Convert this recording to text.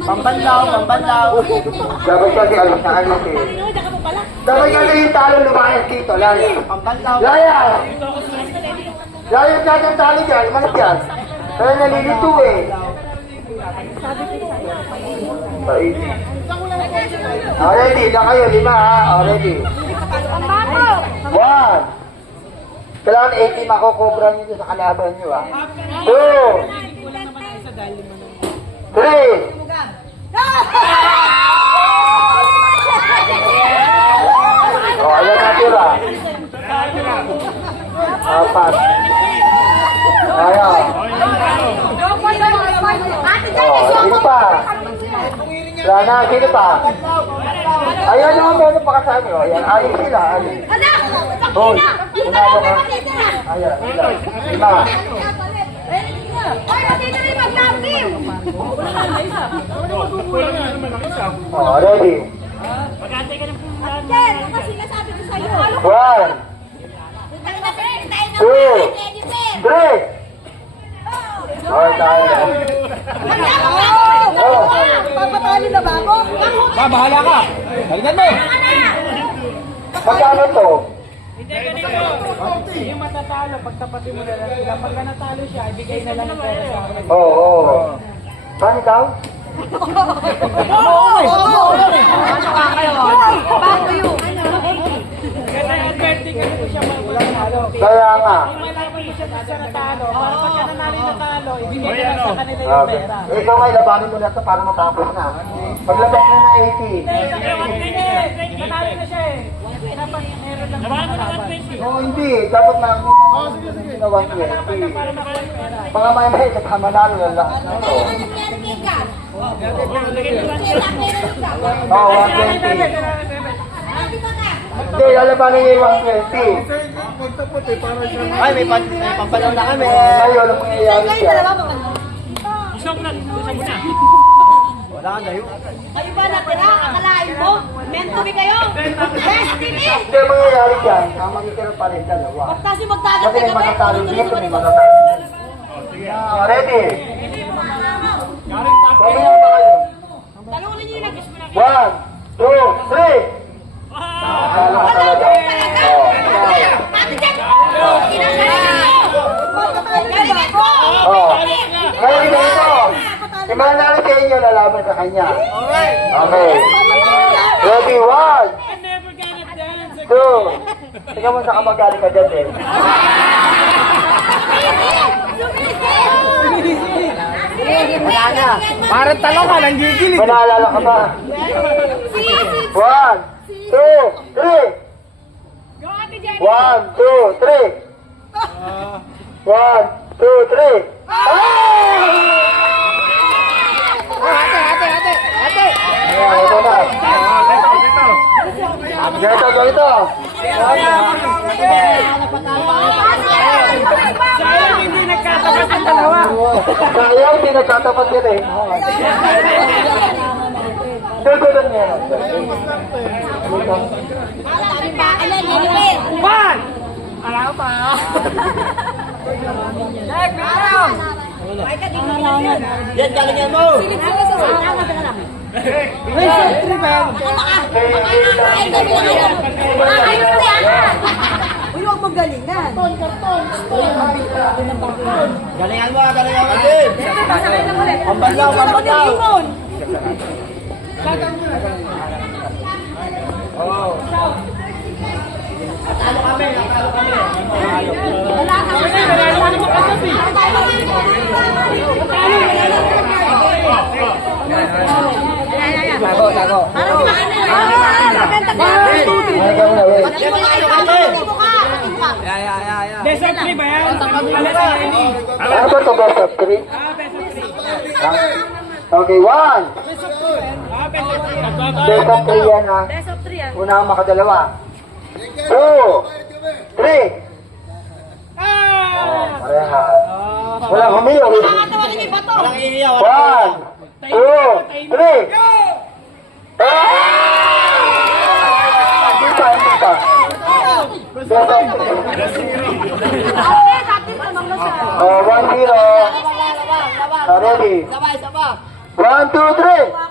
Pambanlaw, pambanlaw. Dapat kasi alis na alis eh. Dapat kasi yung talo lumayas dito, Laya. Pambanlaw. Laya! Laya dyan yung talo dyan, malas yan. Kaya nalilito eh. Ready, na kayo, 5 ha. Ready. 1. Kailangan 80 makukubra nyo sa kalaban nyo ha. 2. 3. Oh, ayan natira. 4. Ayan. Oh, sino pa? Wala na, sino pa? Ayan yung meron pa kasama nyo. Ayan, ayos sila. Hoy, unawa ka. Ayan, sila. 5. Oh, ready? Magantay ka ng pumunta. Kasi nasabi ko sa'yo. 1, 2, 3. Oh, tayo. Oh. Papatalo na ba ako? Bahala ka. Balikan mo. Magkano to? Hindi, ganito. Yung matatalo, pagtapatin mo na lang sila. Pagka natalo siya, ibigay na lang ng pera sa akin. Oo. Saan ikaw? Bago yun. Kaya adverting kasi po siya magtatalo. Kaya nga. Kung malaman mo siya sa natalo, para pagka nanalo yung natalo, ibigay na lang sa kanila yung Okay. pera. Ikaw nga, labanin mo na ito para matapos na. Paglabas na ng 80. Natalo na siya eh. Dapat meron lang matapos. Oo, hindi. Dapat na na 120. Mga may kasama nalo na lang. Oo, 120. Hindi, lalabanin niya yung 120. Ay, may pampalaw na kami. Ngayon, ang mangyayari siya. Isang mo na. Wala ka na yun. Kayo ba natira? Akalain mo? Mentory kayo? Destiny! Hindi, ang mangyayari dyan, ang magkikaroon pa rin dalawa. Kasi Kasi magdadagdag may kami. matatalo dito, may matatalo dito. Ready? Pamilya ba kayo? Talunin niyo yung nagis mo na. 1, 2, 3. Akala ka talaga. Oo. Galingan mo! Oo. Ngayon dito. Si Manalo sa inyo, lalaban sa kanya. Okay. Ready? 1, 2. Tingnan mo sa kamagaling ka dyan eh. Wala na. Parang talong ka, nanggigilid. Manaalala ka ba? 1, 2, 3. 1, 2, 3. 1, 2, 3. Ate. Ayan, ito na. Ganito. Sayang hindi nagkatapat ang dalawa. Sayang, hindi nagtatapat yun eh. Tugulan niya. One! Alam pa. Yan, galingan mo. Uy, huwag mong galingan. Galingan mo, Dave. Pambalaw. Oh. Natalo kami. Wala ka kasi. Wala naman kasabi. Tago. Maganda ka. Ay, ikaw na, wait. Best of 3 ba yan? Alas na ini. Ano ba ito, best of 3? Best of 3. Okay, 1. Best of 3. Best of 3 yan ha. Best of 3 ah. Una ang makadalawa. 2, 3. Parehas. Walang humiyaw. Nakatawanin yung bato. Walang iiyaw. 1, 2, 3. Hindi pa. Ate, dati pa naman Oh, 1-0. Ready? 1, 2, 3.